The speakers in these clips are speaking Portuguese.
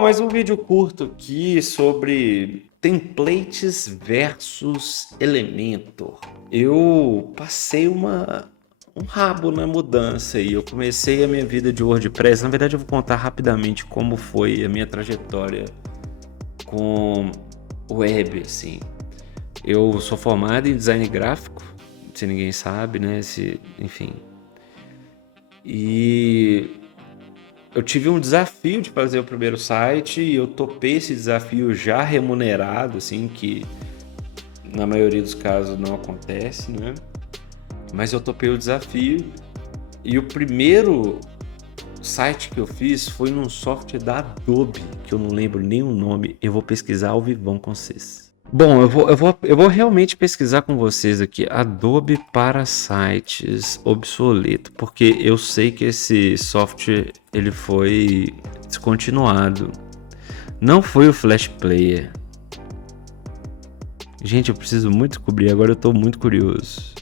Bom, mais um vídeo curto aqui sobre templates versus Elementor. Eu passei um rabo na mudança e eu comecei a minha vida de WordPress. Na verdade, eu vou contar rapidamente como foi a minha trajetória com web, assim. Eu sou formado em design gráfico, se ninguém sabe, né? Enfim. E eu tive um desafio de fazer o primeiro site e eu topei esse desafio já remunerado, assim, que na maioria dos casos não acontece, né? Mas eu topei o desafio e o primeiro site que eu fiz foi num software da Adobe, que eu não lembro nem o nome, eu vou pesquisar ao vivão com vocês. Bom, eu vou realmente pesquisar com vocês aqui, Adobe para sites obsoleto, porque eu sei que esse software ele foi descontinuado. Não foi o Flash Player. Gente, eu preciso muito descobrir, agora eu estou muito curioso.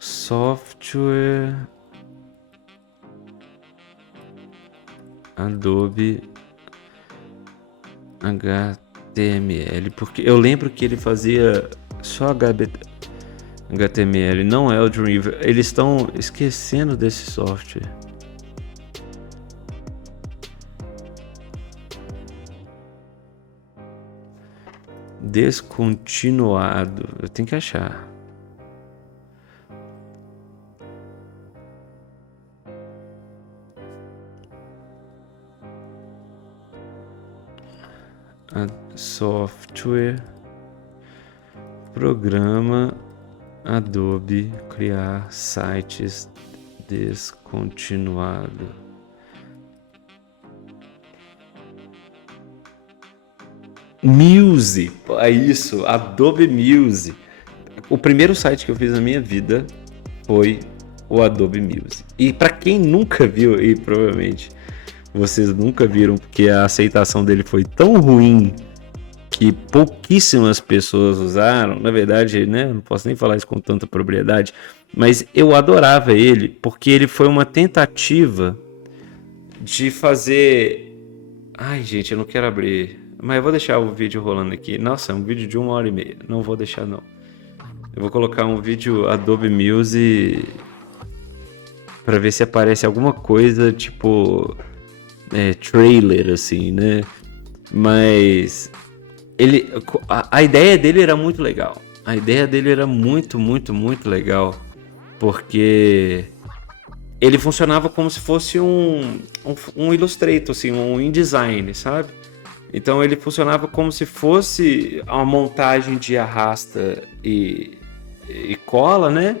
Software Adobe HTML, porque eu lembro que ele fazia só HTML, não é o Dreamweaver. Eles estão esquecendo desse software. Descontinuado, eu tenho que achar. Software, programa Adobe criar sites descontinuado. Muse, é isso, Adobe Muse. O primeiro site que eu fiz na minha vida foi o Adobe Muse. E para quem nunca viu, e provavelmente vocês nunca viram, porque a aceitação dele foi tão ruim que pouquíssimas pessoas usaram. Na verdade, né, não posso nem falar isso com tanta propriedade, mas eu adorava ele porque ele foi uma tentativa de fazer... Ai, gente, eu não quero abrir, mas eu vou deixar o vídeo rolando aqui. Nossa, é um vídeo de 1h30, não vou deixar não. Eu vou colocar um vídeo Adobe Muse para ver se aparece alguma coisa tipo trailer, assim, né? Mas a ideia dele era muito legal. A ideia dele era muito, muito, muito legal, porque ele funcionava como se fosse um Illustrator, assim, um InDesign, sabe? Então ele funcionava como se fosse uma montagem de arrasta e cola, né?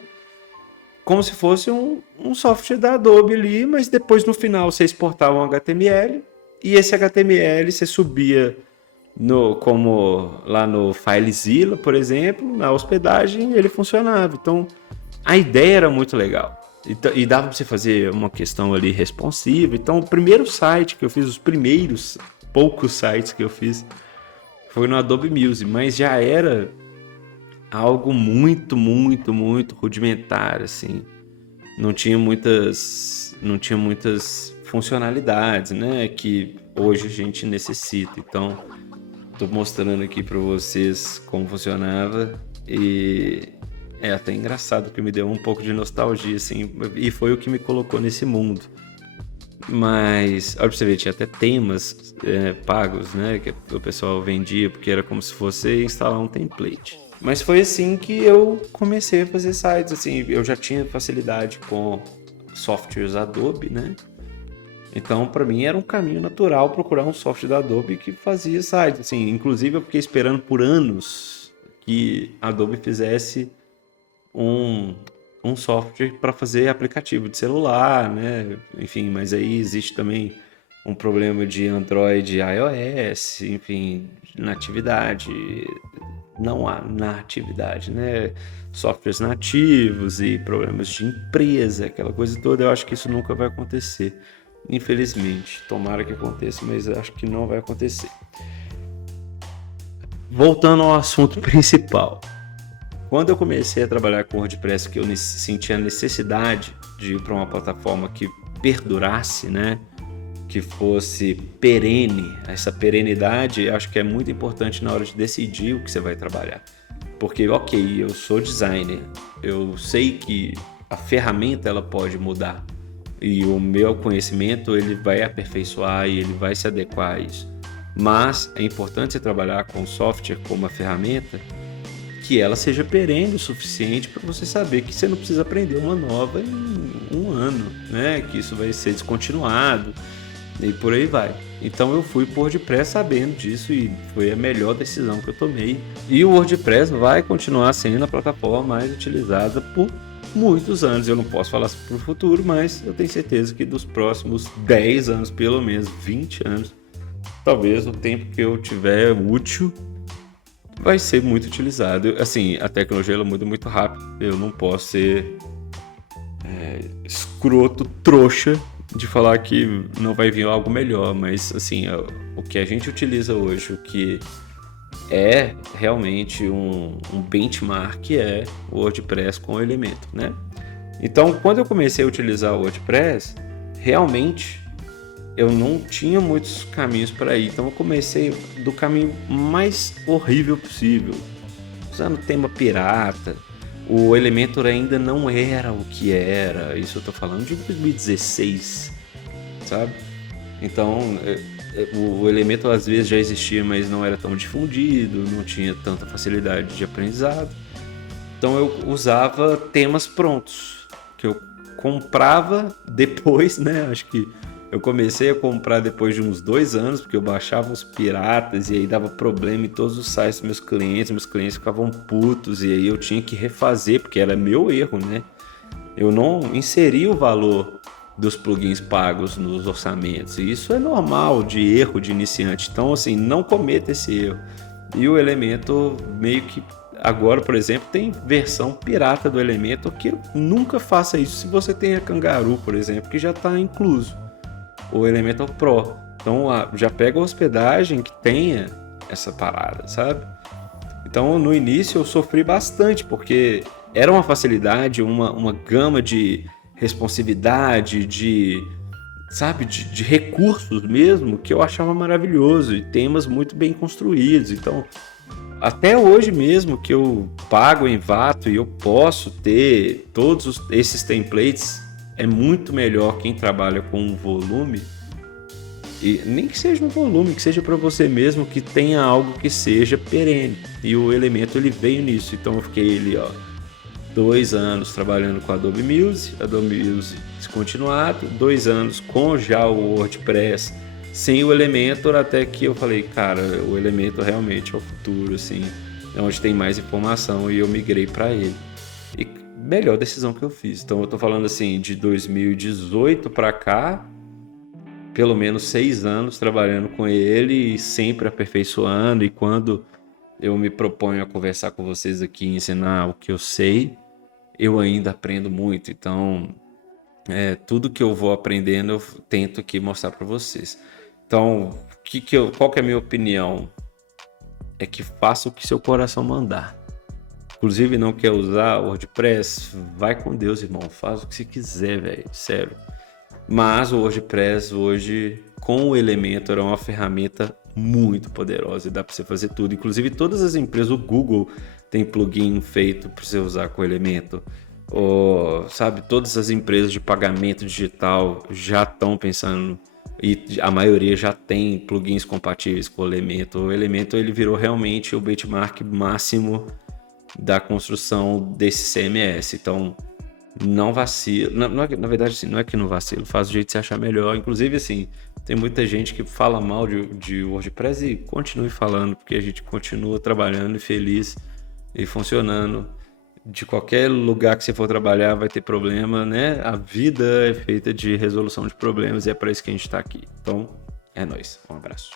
Como se fosse um software da Adobe ali, mas depois no final você exportava um HTML e esse HTML você subia como lá no FileZilla, por exemplo, na hospedagem ele funcionava. Então a ideia era muito legal e dava para você fazer uma questão ali responsiva. Então o primeiro site que eu fiz, os primeiros poucos sites que eu fiz foi no Adobe Muse, mas já era algo muito, muito, muito rudimentar, assim. Não tinha muitas funcionalidades, né, que hoje a gente necessita. Então, tô mostrando aqui para vocês como funcionava e é até engraçado que me deu um pouco de nostalgia, assim, e foi o que me colocou nesse mundo. Mas, olha pra você ver, tinha até temas pagos, né, que o pessoal vendia, porque era como se fosse instalar um template. Mas foi assim que eu comecei a fazer sites, assim, eu já tinha facilidade com softwares Adobe, né? Então, para mim era um caminho natural procurar um software da Adobe que fazia sites, assim, inclusive eu fiquei esperando por anos que a Adobe fizesse um software para fazer aplicativo de celular, né? Enfim, mas aí existe também um problema de Android e iOS, enfim, natividade, não há natividade, né? Softwares nativos e problemas de empresa, aquela coisa toda. Eu acho que isso nunca vai acontecer, infelizmente. Tomara que aconteça, mas acho que não vai acontecer. Voltando ao assunto principal. Quando eu comecei a trabalhar com WordPress, que eu senti a necessidade de ir para uma plataforma que perdurasse, né? que fosse perene. Essa perenidade acho que é muito importante na hora de decidir o que você vai trabalhar. Porque, ok, eu sou designer, eu sei que a ferramenta ela pode mudar e o meu conhecimento ele vai aperfeiçoar e ele vai se adequar a isso. Mas é importante você trabalhar com o software como uma ferramenta que ela seja perene o suficiente para você saber que você não precisa aprender uma nova em um ano, né? Que isso vai ser descontinuado e por aí vai. Então eu fui pro WordPress sabendo disso e foi a melhor decisão que eu tomei. E o WordPress vai continuar sendo a plataforma mais utilizada por muitos anos. Eu não posso falar para o futuro, mas eu tenho certeza que dos próximos 10 anos, pelo menos 20 anos, talvez o tempo que eu tiver útil, vai ser muito utilizado. Assim, a tecnologia ela muda muito rápido. Eu não posso ser escroto, trouxa de falar que não vai vir algo melhor, mas assim, o que a gente utiliza hoje, o que é realmente um benchmark é o WordPress com o Elementor, né? Então, quando eu comecei a utilizar o WordPress, realmente eu não tinha muitos caminhos para ir, então eu comecei do caminho mais horrível possível, usando tema pirata. O Elementor ainda não era o que era, isso eu tô falando de 2016, sabe? Então, o Elementor às vezes já existia, mas não era tão difundido, não tinha tanta facilidade de aprendizado. Então eu usava temas prontos, que eu comprava depois, né? Acho que eu comecei a comprar depois de uns 2 anos, porque eu baixava os piratas e aí dava problema em todos os sites dos meus clientes ficavam putos e aí eu tinha que refazer, porque era meu erro, né? Eu não inseri o valor dos plugins pagos nos orçamentos, e isso é normal de erro de iniciante, então assim, não cometa esse erro. E o Elementor meio que agora, por exemplo, tem versão pirata do Elementor, que nunca faça isso se você tem a Kangaroo, por exemplo, que já está incluso o Elementor Pro. Então já pega a hospedagem que tenha essa parada, sabe? Então no início eu sofri bastante, porque era uma facilidade, uma gama de responsividade, de recursos mesmo, que eu achava maravilhoso, e temas muito bem construídos. Então até hoje mesmo que eu pago em Vato e eu posso ter todos esses templates, é muito melhor quem trabalha com um volume, e nem que seja um volume, que seja para você mesmo, que tenha algo que seja perene. E o Elementor ele veio nisso, então eu fiquei ali 2 anos trabalhando com Adobe Music descontinuado, 2 anos com já o WordPress sem o Elementor, até que eu falei, cara, o Elementor realmente é o futuro, assim, é onde tem mais informação, e eu migrei para ele. E melhor decisão que eu fiz. Então eu tô falando assim de 2018 para cá, pelo menos 6 anos trabalhando com ele e sempre aperfeiçoando, e quando eu me proponho a conversar com vocês aqui e ensinar o que eu sei, eu ainda aprendo muito. Então tudo que eu vou aprendendo eu tento aqui mostrar para vocês. Então qual que é a minha opinião? É que faça o que seu coração mandar. Inclusive, não quer usar o WordPress? Vai com Deus, irmão. Faz o que você quiser, velho. Sério. Mas o WordPress hoje, com o Elementor, é uma ferramenta muito poderosa e dá para você fazer tudo. Inclusive, todas as empresas, o Google tem plugin feito para você usar com o Elementor. Todas as empresas de pagamento digital já estão pensando, e a maioria já tem plugins compatíveis com o Elementor. O Elementor ele virou realmente o benchmark máximo da construção desse CMS. Então não vacila, na verdade assim, não é que não vacila, faz o jeito de se achar melhor. Inclusive assim, tem muita gente que fala mal de WordPress, e continue falando, porque a gente continua trabalhando e feliz e funcionando. De qualquer lugar que você for trabalhar vai ter problema, né? A vida é feita de resolução de problemas e é para isso que a gente está aqui. Então é nóis, um abraço.